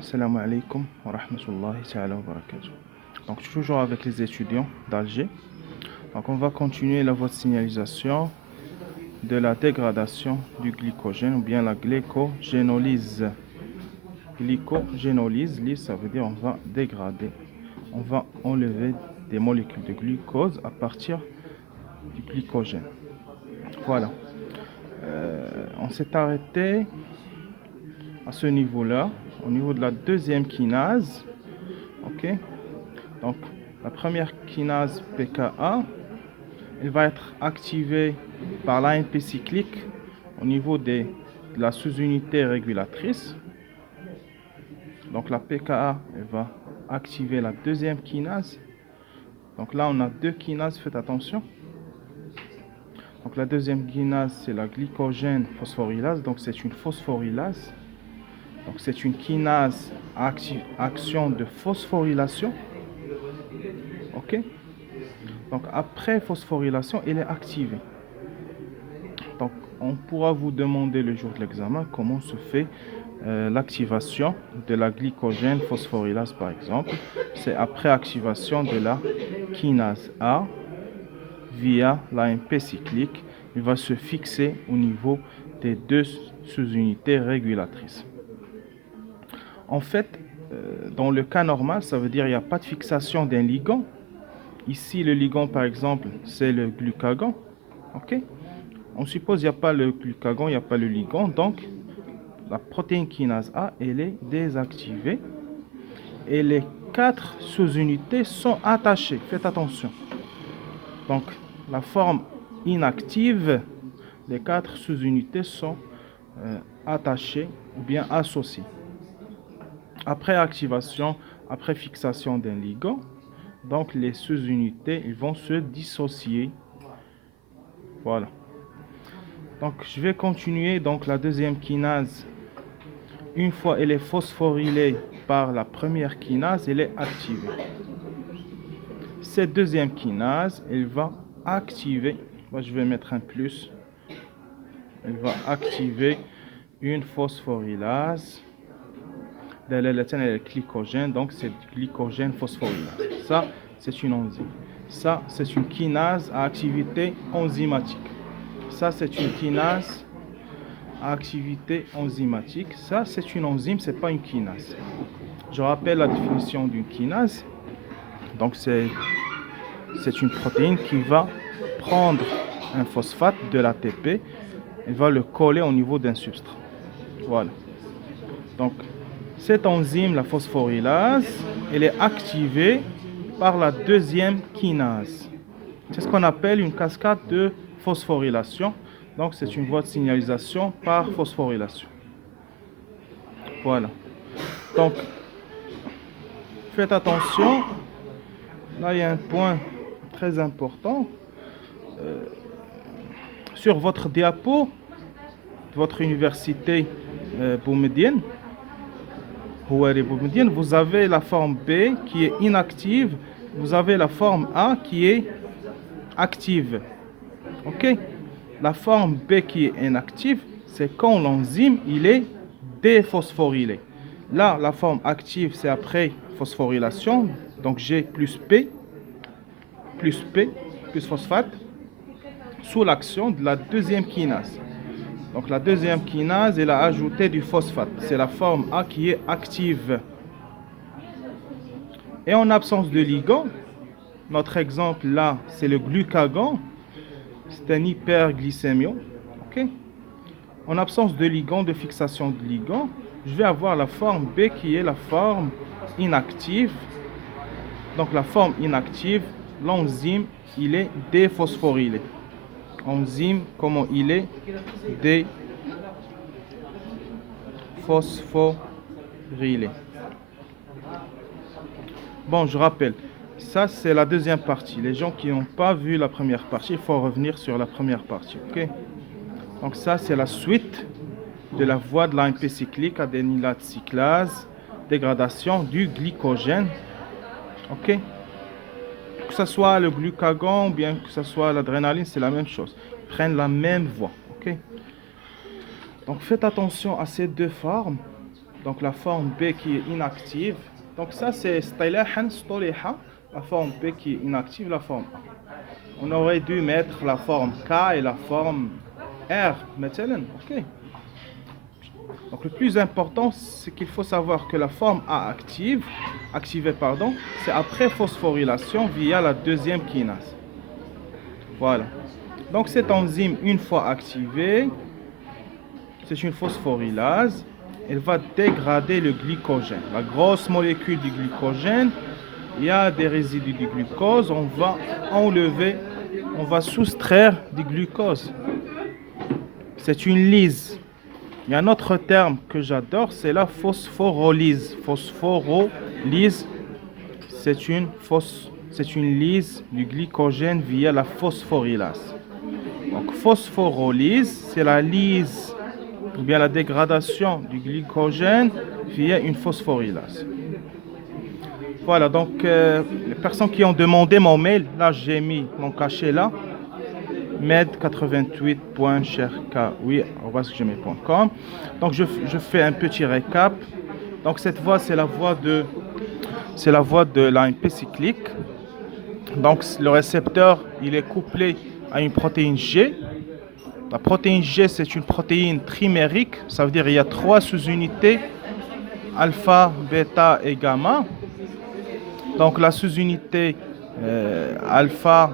Assalamu alaikum wa rahmatullahi ta'ala wa barakatuh. Donc toujours avec les étudiants d'Alger. Donc on va continuer la voie de signalisation de la dégradation du glycogène ou bien la glycogénolyse. Glycogénolyse, ça veut dire on va dégrader, on va enlever des molécules de glucose à partir du glycogène. Voilà. On s'est arrêté à ce niveau-là, au niveau de la deuxième kinase. Ok. Donc la première kinase PKA, elle va être activée par l'AMP cyclique au niveau de la sous-unité régulatrice. Donc la PKA, elle va activer la deuxième kinase. Donc là on a deux kinases, faites attention. Donc la deuxième kinase, c'est la glycogène phosphorylase, donc c'est une phosphorylase. Donc c'est une kinase à action de phosphorylation. Ok. Donc après phosphorylation, elle est activée. Donc on pourra vous demander le jour de l'examen comment se fait l'activation de la glycogène phosphorylase par exemple. C'est après activation de la kinase A via l'AMP cyclique. Il va se fixer au niveau des deux sous-unités régulatrices. En fait, dans le cas normal, ça veut dire qu'il n'y a pas de fixation d'un ligand. Ici, le ligand, par exemple, c'est le glucagon. Ok. On suppose qu'il n'y a pas le glucagon, il n'y a pas le ligand. Donc, la protéine kinase A, elle est désactivée. Et les quatre sous-unités sont attachées. Faites attention. Donc, la forme inactive, les quatre sous-unités sont attachées ou bien associées. Après activation, après fixation d'un ligand, donc les sous-unités ils vont se dissocier. Voilà. Donc je vais continuer. Donc la deuxième kinase, une fois elle est phosphorylée par la première kinase, elle est activée. Cette deuxième kinase, elle va activer, moi je vais mettre un plus, elle va activer une phosphorylase. Le glycogène, donc c'est glycogène phosphorylase. Ça, c'est une enzyme. Ça, c'est une kinase à activité enzymatique. Ça, c'est une kinase à activité enzymatique. Ça, c'est une enzyme, c'est pas une kinase. Je rappelle la définition d'une kinase. Donc, c'est une protéine qui va prendre un phosphate de l'ATP et va le coller au niveau d'un substrat. Voilà. Donc, cette enzyme, la phosphorylase, elle est activée par la deuxième kinase. C'est ce qu'on appelle une cascade de phosphorylation. Donc, c'est une voie de signalisation par phosphorylation. Voilà. Donc, faites attention. Là, il y a un point très important. Sur votre diapo de votre université boumedienne, vous avez la forme B qui est inactive, vous avez la forme A qui est active. Ok? La forme B qui est inactive, c'est quand l'enzyme il est déphosphorylé. Là, la forme active, c'est après phosphorylation, donc G plus P, plus phosphate, sous l'action de la deuxième kinase. Donc la deuxième kinase, elle a ajouté du phosphate. C'est la forme A qui est active. Et en absence de ligand, notre exemple là, c'est le glucagon. C'est un hyperglycémion. Okay? En absence de ligand, de fixation de ligand, je vais avoir la forme B qui est la forme inactive. Donc la forme inactive, l'enzyme, il est déphosphorylé. Enzyme, comment il est déphosphorylé. Bon, je rappelle, ça c'est la deuxième partie. Les gens qui n'ont pas vu la première partie, il faut revenir sur la première partie. Ok? Donc ça c'est la suite de la voie de l'AMP cyclique, adénylate cyclase, dégradation du glycogène. Ok? Que ce soit le glucagon ou bien que ce soit l'adrénaline, c'est la même chose. Ils prennent la même voie. Ok? Donc faites attention à ces deux formes. Donc la forme B qui est inactive. Donc ça c'est la forme B qui est inactive, la forme A. On aurait dû mettre la forme K et la forme R, maintenant, ok. Donc le plus important, c'est qu'il faut savoir que la forme A activée, c'est après phosphorylation via la deuxième kinase. Voilà. Donc cette enzyme, une fois activée, c'est une phosphorylase. Elle va dégrader le glycogène. La grosse molécule du glycogène, il y a des résidus du glucose. On va enlever, on va soustraire du glucose. C'est une lyse. Il y a un autre terme que j'adore, c'est la phosphorolyse. Phosphorolyse, c'est une lyse du glycogène via la phosphorylase. Donc phosphorolyse, c'est la lyse ou bien la dégradation du glycogène via une phosphorylase. Voilà, donc les personnes qui ont demandé mon mail, là j'ai mis mon cachet là, med88.cherkaoui@gmail.com. Donc je fais un petit récap. Donc cette voie c'est la voie de l'AMP cyclique. Donc le récepteur il est couplé à une protéine G. La protéine G, c'est une protéine trimérique, ça veut dire qu'il y a 3 sous-unités, alpha, bêta et gamma. Donc la sous-unité alpha,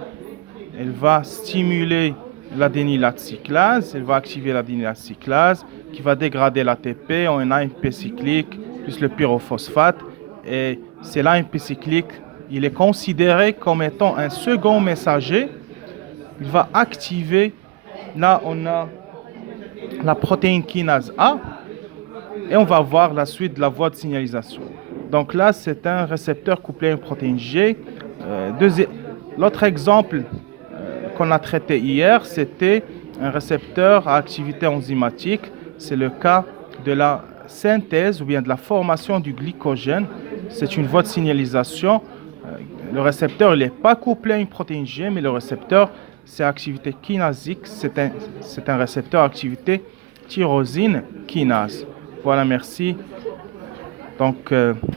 elle va stimuler l'adénylate cyclase, elle va activer l'adénylate cyclase qui va dégrader l'ATP en un AMP cyclique plus le pyrophosphate. Et c'est l'AMP cyclique, il est considéré comme étant un second messager. Il va activer. Là, on a la protéine kinase A et on va voir la suite de la voie de signalisation. Donc là, c'est un récepteur couplé à une protéine G. L'autre exemple qu'on a traité hier, c'était un récepteur à activité enzymatique. C'est le cas de la synthèse ou bien de la formation du glycogène. C'est une voie de signalisation. Le récepteur, il n'est pas couplé à une protéine G, mais le récepteur, c'est activité kinasique, c'est un récepteur activité tyrosine kinase. Voilà, merci. Donc,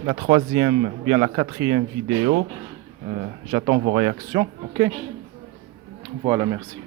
la quatrième vidéo, j'attends vos réactions. OK? Voilà, merci.